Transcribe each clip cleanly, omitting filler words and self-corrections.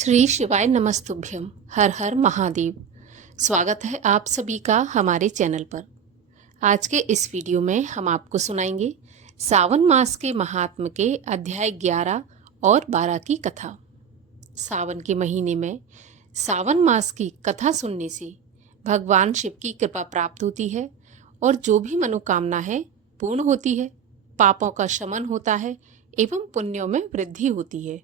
श्री शिवाय नमस्तुभ्यम। हर हर महादेव। स्वागत है आप सभी का हमारे चैनल पर। आज के इस वीडियो में हम आपको सुनाएंगे सावन मास के महात्म के अध्याय 11 और 12 की कथा। सावन के महीने में सावन मास की कथा सुनने से भगवान शिव की कृपा प्राप्त होती है और जो भी मनोकामना है पूर्ण होती है, पापों का शमन होता है एवं पुण्यों में वृद्धि होती है।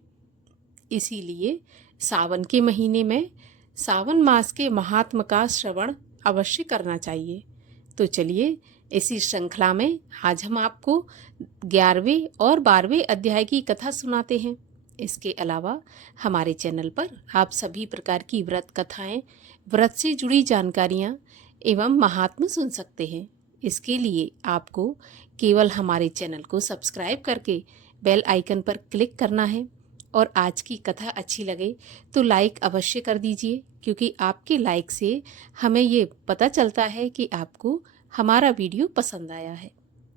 इसीलिए सावन के महीने में सावन मास के महात्म का श्रवण अवश्य करना चाहिए। तो चलिए इसी श्रृंखला में आज हम आपको 11वें और 12वें अध्याय की कथा सुनाते हैं। इसके अलावा हमारे चैनल पर आप सभी प्रकार की व्रत कथाएं, व्रत से जुड़ी जानकारियां एवं महात्म सुन सकते हैं। इसके लिए आपको केवल हमारे चैनल को सब्सक्राइब करके बेल आइकन पर क्लिक करना है और आज की कथा अच्छी लगे तो लाइक अवश्य कर दीजिए, क्योंकि आपके लाइक से हमें ये पता चलता है कि आपको हमारा वीडियो पसंद आया है।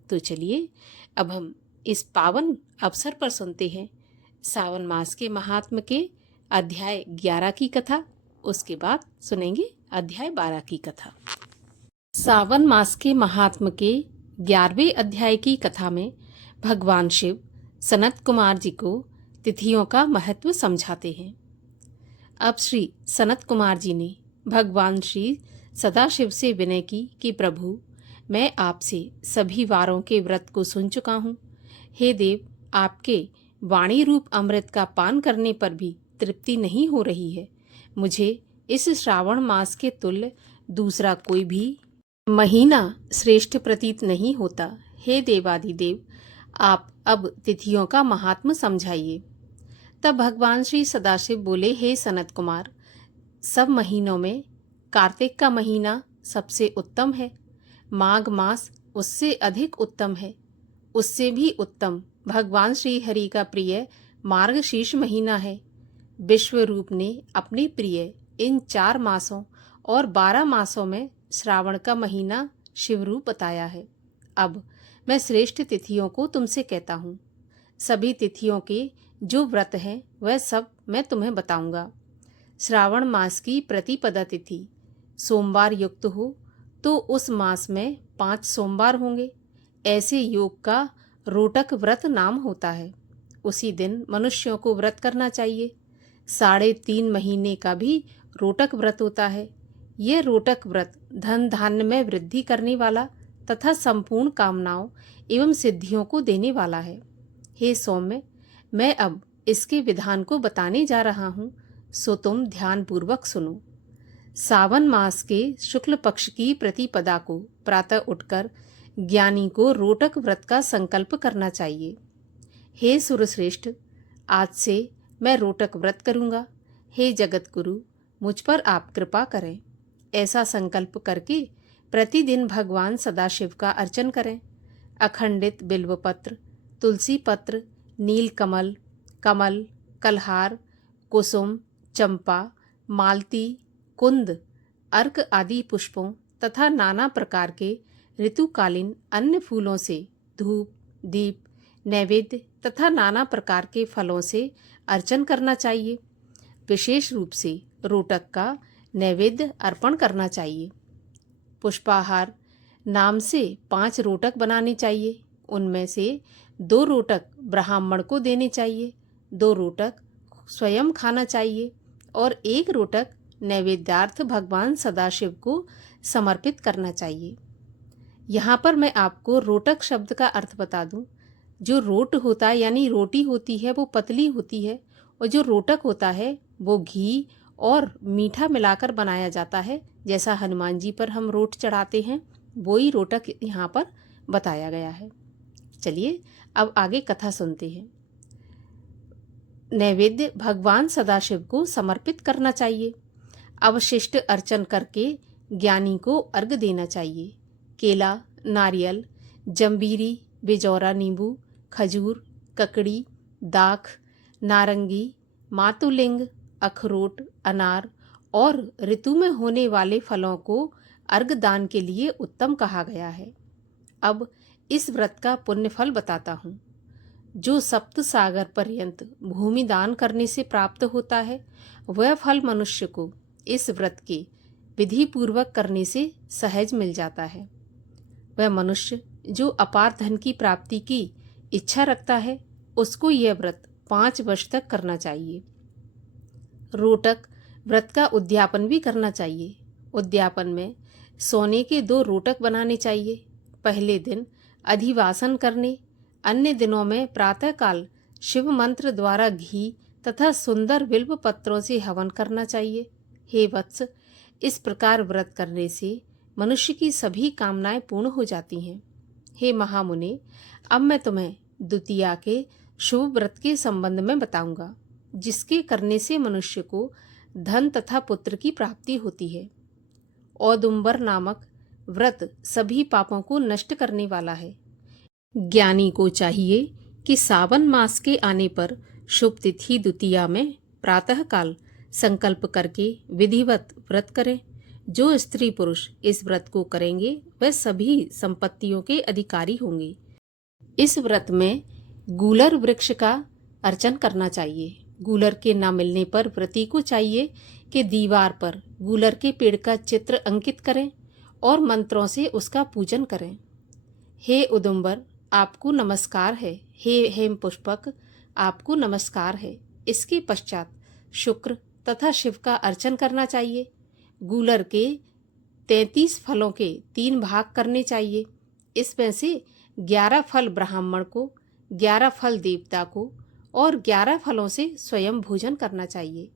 तो चलिए अब हम इस पावन अवसर पर सुनते हैं सावन मास के महात्म के अध्याय 11 की कथा। उसके बाद सुनेंगे अध्याय 12 की कथा। सावन मास के महात्म के 11वें अध्याय की कथा में भगवान शिव सनत कुमार जी को तिथियों का महत्व समझाते हैं। अब श्री सनत कुमार जी ने भगवान श्री सदाशिव से विनय की कि प्रभु, मैं आपसे सभी वारों के व्रत को सुन चुका हूँ। हे देव, आपके वाणी रूप अमृत का पान करने पर भी तृप्ति नहीं हो रही है। मुझे इस श्रावण मास के तुल्य दूसरा कोई भी महीना श्रेष्ठ प्रतीत नहीं होता। हे देवादिदेव, आप अब तिथियों का महात्म समझाइए। तब भगवान श्री सदाशिव बोले, हे सनत कुमार, सब महीनों में कार्तिक का महीना सबसे उत्तम है। माघ मास उससे अधिक उत्तम है। उससे भी उत्तम भगवान श्री हरि का प्रिय मार्गशीर्ष महीना है। विश्व रूप ने अपने प्रिय इन 4 मासों और 12 मासों में श्रावण का महीना शिवरूप बताया है। अब मैं श्रेष्ठ तिथियों को तुमसे कहता हूँ। सभी तिथियों के जो व्रत हैं वह सब मैं तुम्हें बताऊंगा। श्रावण मास की प्रतिपदा तिथि सोमवार युक्त हो तो उस मास में 5 सोमवार होंगे। ऐसे योग का रोटक व्रत नाम होता है। उसी दिन मनुष्यों को व्रत करना चाहिए। 3.5 महीने का भी रोटक व्रत होता है। यह रोटक व्रत धन धान्य में वृद्धि करने वाला तथा संपूर्ण कामनाओं एवं सिद्धियों को देने वाला है। हे सौम्य, मैं अब इसके विधान को बताने जा रहा हूँ, सो तुम ध्यान पूर्वक सुनो। सावन मास के शुक्ल पक्ष की प्रतिपदा को प्रातः उठकर ज्ञानी को रोटक व्रत का संकल्प करना चाहिए। हे सुरश्रेष्ठ, आज से मैं रोटक व्रत करूँगा। हे जगत गुरु, मुझ पर आप कृपा करें। ऐसा संकल्प करके प्रतिदिन भगवान सदाशिव का अर्चन करें। अखंडित बिल्वपत्र, तुलसी पत्र, नील कमल, कमल, कलहार, कुसुम, चंपा, मालती, कुंद, अर्क आदि पुष्पों तथा नाना प्रकार के ऋतुकालीन अन्य फूलों से धूप, दीप, नैवेद्य तथा नाना प्रकार के फलों से अर्चन करना चाहिए। विशेष रूप से रोटक का नैवेद्य अर्पण करना चाहिए। पुष्पाहार नाम से 5 रोटक बनाने चाहिए। उनमें से 2 रोटक ब्राह्मण को देने चाहिए, 2 रोटक स्वयं खाना चाहिए और 1 रोटक नैवेद्यार्थ भगवान सदाशिव को समर्पित करना चाहिए। यहाँ पर मैं आपको रोटक शब्द का अर्थ बता दूं। जो रोट होता है यानी रोटी होती है वो पतली होती है, और जो रोटक होता है वो घी और मीठा मिलाकर बनाया जाता है। जैसा हनुमान जी पर हम रोट चढ़ाते हैं, वो ही रोटक यहाँ पर बताया गया है। चलिए अब आगे कथा सुनते हैं। नैवेद्य भगवान सदाशिव को समर्पित करना चाहिए। अवशिष्ट अर्चन करके ज्ञानी को अर्घ देना चाहिए। केला, नारियल, जंबीरी, बिजौरा नींबू, खजूर, ककड़ी, दाख, नारंगी, मातुलिंग, अखरोट, अनार और ऋतु में होने वाले फलों को अर्घ दान के लिए उत्तम कहा गया है। अब इस व्रत का पुण्य फल बताता हूँ। जो सप्त सागर पर्यंत भूमि दान करने से प्राप्त होता है, वह फल मनुष्य को इस व्रत के विधि पूर्वक करने से सहज मिल जाता है। वह मनुष्य जो अपार धन की प्राप्ति की इच्छा रखता है, उसको यह व्रत 5 वर्ष तक करना चाहिए। रोटक व्रत का उद्यापन भी करना चाहिए। उद्यापन में सोने के 2 रोटक बनाने चाहिए। पहले दिन अधिवासन करने, अन्य दिनों में प्रातःकाल शिव मंत्र द्वारा घी तथा सुंदर बिल्व पत्रों से हवन करना चाहिए। हे वत्स, इस प्रकार व्रत करने से मनुष्य की सभी कामनाएं पूर्ण हो जाती हैं। हे महामुने, अब मैं तुम्हें द्वितीया के शुभ व्रत के संबंध में बताऊंगा, जिसके करने से मनुष्य को धन तथा पुत्र की प्राप्ति होती है। औदुंबर नामक व्रत सभी पापों को नष्ट करने वाला है। ज्ञानी को चाहिए कि सावन मास के आने पर शुभ तिथि द्वितीया में प्रातःकाल संकल्प करके विधिवत व्रत करें। जो स्त्री पुरुष इस व्रत को करेंगे वह सभी संपत्तियों के अधिकारी होंगे। इस व्रत में गूलर वृक्ष का अर्चन करना चाहिए। गूलर के न मिलने पर व्रती को चाहिए कि दीवार पर गूलर के पेड़ का चित्र अंकित करें और मंत्रों से उसका पूजन करें। हे उदुम्बर, आपको नमस्कार है। हे हेम पुष्पक, आपको नमस्कार है। इसके पश्चात शुक्र तथा शिव का अर्चन करना चाहिए। गूलर के 33 फलों के 3 भाग करने चाहिए। इसमें से 11 फल ब्राह्मण को, 11 फल देवता को और 11 फलों से स्वयं भोजन करना चाहिए।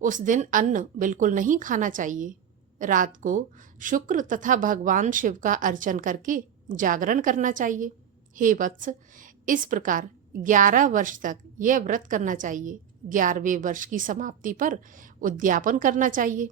उस दिन अन्न बिल्कुल नहीं खाना चाहिए। रात को शुक्र तथा भगवान शिव का अर्चन करके जागरण करना चाहिए। हे वत्स, इस प्रकार 11 वर्ष तक यह व्रत करना चाहिए। 11वें वर्ष की समाप्ति पर उद्यापन करना चाहिए।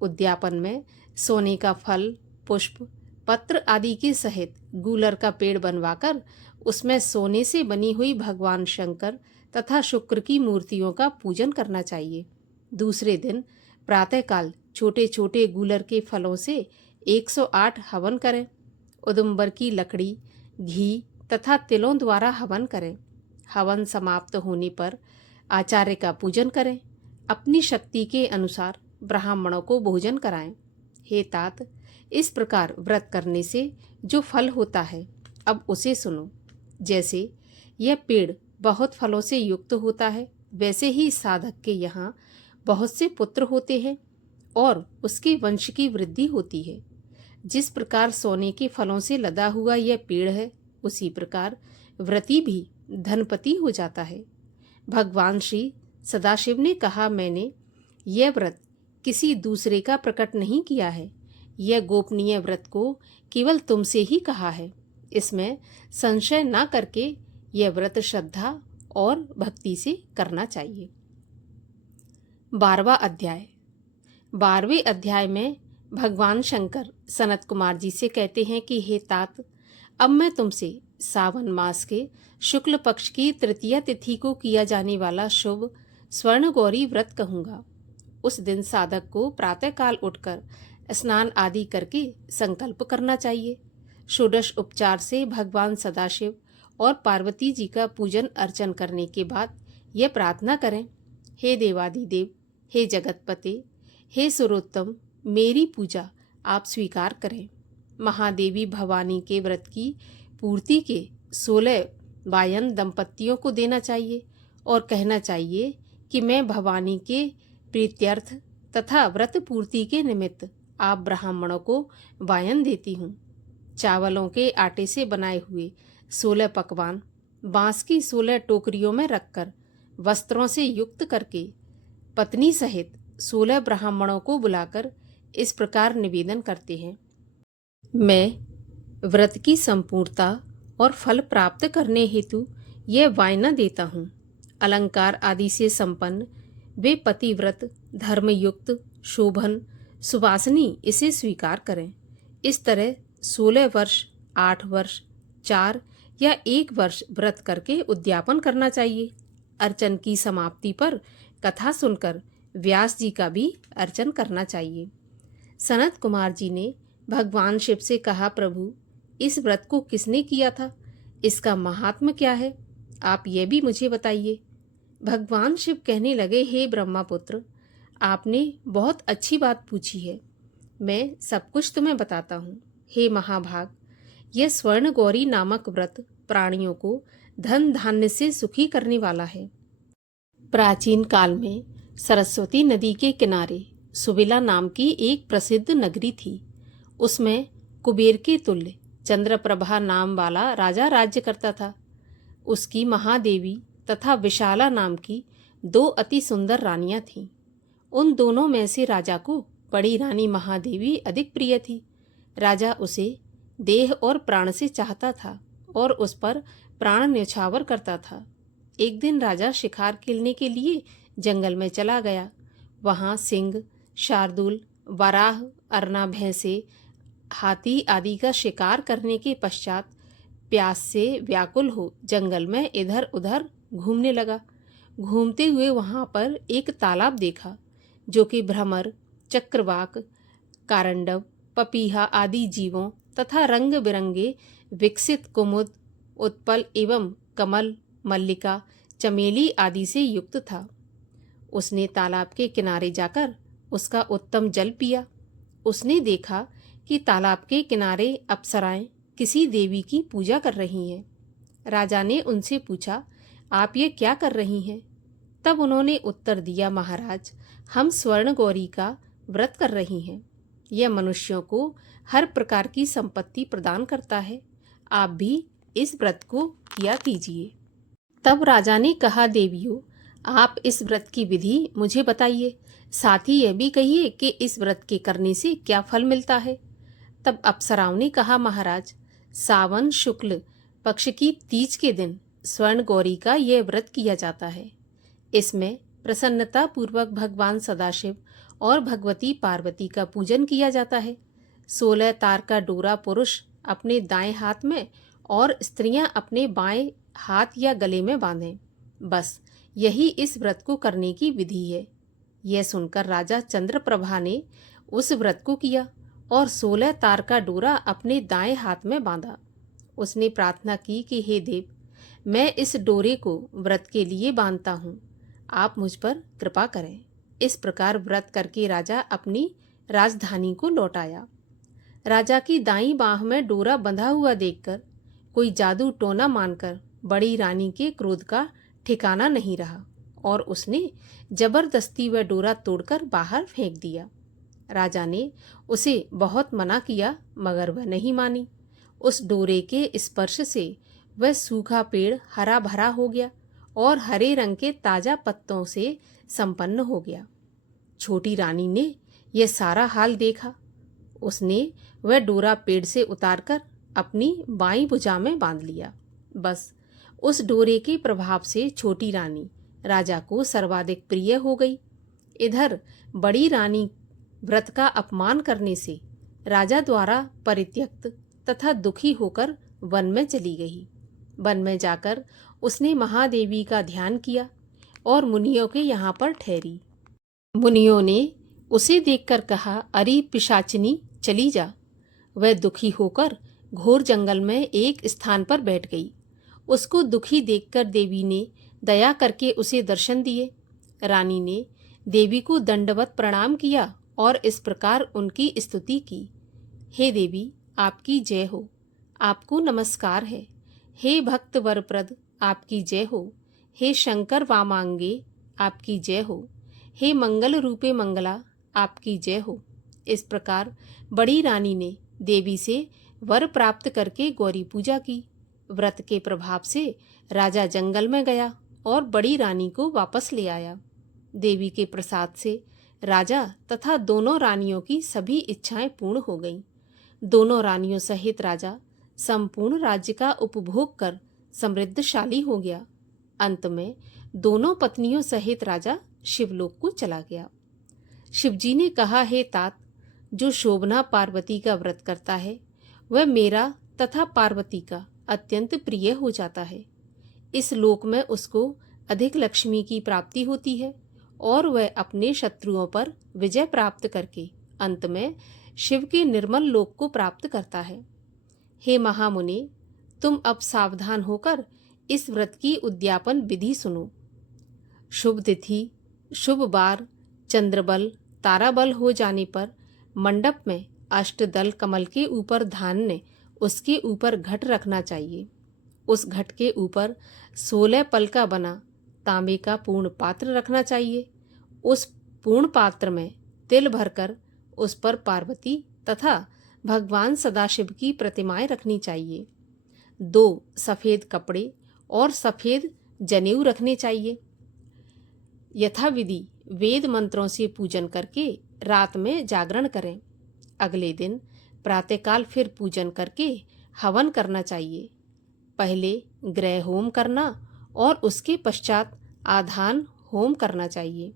उद्यापन में सोने का फल, पुष्प, पत्र आदि के सहित गूलर का पेड़ बनवाकर उसमें सोने से बनी हुई भगवान शंकर तथा शुक्र की मूर्तियों का पूजन करना चाहिए। दूसरे दिन प्रातःकाल छोटे छोटे गूलर के फलों से 108 हवन करें। उदुम्बर की लकड़ी, घी तथा तिलों द्वारा हवन करें। हवन समाप्त होने पर आचार्य का पूजन करें। अपनी शक्ति के अनुसार ब्राह्मणों को भोजन कराएं। हे तात, इस प्रकार व्रत करने से जो फल होता है, अब उसे सुनो। जैसे यह पेड़ बहुत फलों से युक्त होता है, वैसे ही साधक के यहाँ बहुत से पुत्र होते हैं और उसके वंश की वृद्धि होती है। जिस प्रकार सोने के फलों से लदा हुआ यह पेड़ है, उसी प्रकार व्रती भी धनपति हो जाता है। भगवान श्री सदाशिव ने कहा, मैंने यह व्रत किसी दूसरे का प्रकट नहीं किया है। यह गोपनीय व्रत को केवल तुमसे ही कहा है। इसमें संशय न करके यह व्रत श्रद्धा और भक्ति से करना चाहिए। 12वां अध्याय। 12वें अध्याय में भगवान शंकर सनत कुमार जी से कहते हैं कि हे तात, अब मैं तुमसे सावन मास के शुक्ल पक्ष की तृतीया तिथि को किया जाने वाला शुभ स्वर्ण गौरी व्रत कहूँगा। उस दिन साधक को प्रातःकाल उठकर स्नान आदि करके संकल्प करना चाहिए। षोडश उपचार से भगवान सदाशिव और पार्वती जी का पूजन अर्चन करने के बाद यह प्रार्थना करें, हे देवादिदेव, हे जगतपते, हे सुरोत्तम, मेरी पूजा आप स्वीकार करें। महादेवी भवानी के व्रत की पूर्ति के 16 वायन दंपतियों को देना चाहिए और कहना चाहिए कि मैं भवानी के प्रीत्यर्थ तथा व्रत पूर्ति के निमित्त आप ब्राह्मणों को वायन देती हूँ। चावलों के आटे से बनाए हुए 16 पकवान बांस की 16 टोकरियों में रखकर वस्त्रों से युक्त करके पत्नी सहित 16 ब्राह्मणों को बुलाकर इस प्रकार निवेदन करते हैं, मैं व्रत की संपूर्णता और फल प्राप्त करने हेतु यह वायना देता हूँ। अलंकार आदि से संपन्न वे पतिव्रत, धर्मयुक्त, शोभन, सुवासिनी इसे स्वीकार करें। इस तरह 16 वर्ष, 8 वर्ष, 4 या 1 वर्ष व्रत करके उद्यापन करना चाहिए। अर्चन की समाप्ति पर कथा सुनकर व्यास जी का भी अर्चन करना चाहिए। सनत कुमार जी ने भगवान शिव से कहा, प्रभु, इस व्रत को किसने किया था? इसका महात्म्य क्या है? आप ये भी मुझे बताइए। भगवान शिव कहने लगे, हे ब्रह्मपुत्र, आपने बहुत अच्छी बात पूछी है, मैं सब कुछ तुम्हें बताता हूँ। हे महाभाग, यह स्वर्ण गौरी नामक व्रत प्राणियों को धन धान्य से सुखी करने वाला है। प्राचीन काल में सरस्वती नदी के किनारे सुविला नाम की एक प्रसिद्ध नगरी थी। उसमें कुबेर के तुल्य चंद्रप्रभा नाम वाला राजा राज्य करता था। उसकी महादेवी तथा विशाला नाम की दो अति सुंदर रानियां थीं। उन दोनों में से राजा को बड़ी रानी महादेवी अधिक प्रिय थी। राजा उसे देह और प्राण से चाहता था और उस पर प्राण न्यौछावर करता था। एक दिन राजा शिकार खेलने के लिए जंगल में चला गया। वहां सिंह, शार्दूल, वराह, अरना, भैंसे, हाथी आदि का शिकार करने के पश्चात प्यास से व्याकुल हो जंगल में इधर उधर घूमने लगा। घूमते हुए वहां पर एक तालाब देखा जो कि भ्रमर, चक्रवाक, कारंडव, पपीहा आदि जीवों तथा रंग बिरंगे विकसित कुमुद, उत्पल एवं कमल, मल्लिका, चमेली आदि से युक्त था। उसने तालाब के किनारे जाकर उसका उत्तम जल पिया। उसने देखा कि तालाब के किनारे अप्सराएं किसी देवी की पूजा कर रही हैं। राजा ने उनसे पूछा, आप ये क्या कर रही हैं? तब उन्होंने उत्तर दिया, महाराज, हम स्वर्ण गौरी का व्रत कर रही हैं। यह मनुष्यों को हर प्रकार की संपत्ति प्रदान करता है। आप भी इस व्रत को किया कीजिए। तब राजा ने कहा, देवियों, आप इस व्रत की विधि मुझे बताइए, साथ ही यह भी कहिए कि इस व्रत के करने से क्या फल मिलता है। तब अप्सराओं ने कहा, महाराज, सावन शुक्ल पक्ष की तीज के दिन स्वर्ण गौरी का यह व्रत किया जाता है। इसमें प्रसन्नता पूर्वक भगवान सदाशिव और भगवती पार्वती का पूजन किया जाता है। 16 तार का डोरा पुरुष अपने दाएं हाथ में और स्त्रियां अपने बाएं हाथ या गले में बांधें। बस यही इस व्रत को करने की विधि है। यह सुनकर राजा चंद्रप्रभा ने उस व्रत को किया और 16 तार का डोरा अपने दाएं हाथ में बांधा। उसने प्रार्थना की कि हे देव, मैं इस डोरे को व्रत के लिए बांधता हूँ, आप मुझ पर कृपा करें। इस प्रकार व्रत करके राजा अपनी राजधानी को लौट आया। राजा की दाईं बाह में डोरा बंधा हुआ देखकर कोई जादू टोना मानकर बड़ी रानी के क्रोध का ठिकाना नहीं रहा और उसने जबरदस्ती वह डोरा तोड़कर बाहर फेंक दिया। राजा ने उसे बहुत मना किया मगर वह नहीं मानी। उस डोरे के स्पर्श से वह सूखा पेड़ हरा भरा हो गया और हरे रंग के ताजा पत्तों से संपन्न हो गया। छोटी रानी ने यह सारा हाल देखा। उसने वह डोरा पेड़ से उतारकर अपनी बाईं भुजा में बांध लिया। बस उस डोरे के प्रभाव से छोटी रानी राजा को सर्वाधिक प्रिय हो गई। इधर बड़ी रानी व्रत का अपमान करने से राजा द्वारा परित्यक्त तथा दुखी होकर वन में चली गई। वन में जाकर उसने महादेवी का ध्यान किया और मुनियों के यहाँ पर ठहरी। मुनियों ने उसे देखकर कहा, अरे पिशाचिनी, चली जा। वह दुखी होकर घोर जंगल में एक स्थान पर बैठ गई। उसको दुखी देखकर देवी ने दया करके उसे दर्शन दिए। रानी ने देवी को दंडवत प्रणाम किया और इस प्रकार उनकी स्तुति की, हे देवी, आपकी जय हो, आपको नमस्कार है। हे भक्त वरप्रद, आपकी जय हो। हे शंकर वामांगे, आपकी जय हो। हे मंगल रूपे मंगला, आपकी जय हो। इस प्रकार बड़ी रानी ने देवी से वर प्राप्त करके गौरी पूजा की। व्रत के प्रभाव से राजा जंगल में गया और बड़ी रानी को वापस ले आया। देवी के प्रसाद से राजा तथा दोनों रानियों की सभी इच्छाएं पूर्ण हो गईं। दोनों रानियों सहित राजा संपूर्ण राज्य का उपभोग कर समृद्धशाली हो गया। अंत में दोनों पत्नियों सहित राजा शिवलोक को चला गया। शिवजी ने कहा, हे तात, जो शोभना पार्वती का व्रत करता है वह मेरा तथा पार्वती का अत्यंत प्रिय हो जाता है। इस लोक में उसको अधिक लक्ष्मी की प्राप्ति होती है और वह अपने शत्रुओं पर विजय प्राप्त करके अंत में शिव के निर्मल लोक को प्राप्त करता है। हे महामुनि, तुम अब सावधान होकर इस व्रत की उद्यापन विधि सुनो। शुभ तिथि, शुभ बार, चंद्रबल, ताराबल हो जाने पर मंडप में अष्टदल कमल के ऊपर धान्य, उसके ऊपर घट रखना चाहिए। उस घट के ऊपर 16 पल का बना तांबे का पूर्ण पात्र रखना चाहिए। उस पूर्ण पात्र में तिल भरकर उस पर पार्वती तथा भगवान सदाशिव की प्रतिमाएं रखनी चाहिए। 2 सफेद कपड़े और सफेद जनेऊ रखने चाहिए। यथाविधि वेद मंत्रों से पूजन करके रात में जागरण करें। अगले दिन प्रातःकाल फिर पूजन करके हवन करना चाहिए। पहले ग्रह होम करना और उसके पश्चात आधान होम करना चाहिए।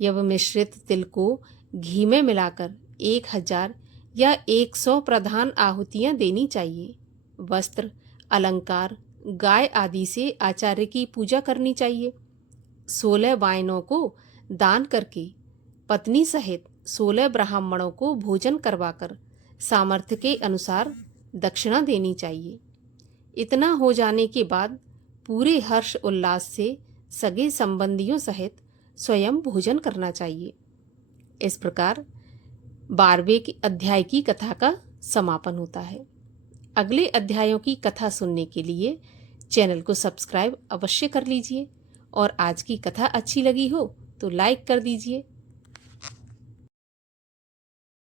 यव मिश्रित तिल को घी में मिलाकर 1000 या 100 प्रधान आहुतियां देनी चाहिए। वस्त्र, अलंकार, गाय आदि से आचार्य की पूजा करनी चाहिए। 16 वायनों को दान करके पत्नी सहित 16 ब्राह्मणों को भोजन करवाकर सामर्थ्य के अनुसार दक्षिणा देनी चाहिए। इतना हो जाने के बाद पूरे हर्ष उल्लास से सगे संबंधियों सहित स्वयं भोजन करना चाहिए। इस प्रकार 12वें अध्याय की कथा का समापन होता है। अगले अध्यायों की कथा सुनने के लिए चैनल को सब्सक्राइब अवश्य कर लीजिए और आज की कथा अच्छी लगी हो तो लाइक कर दीजिए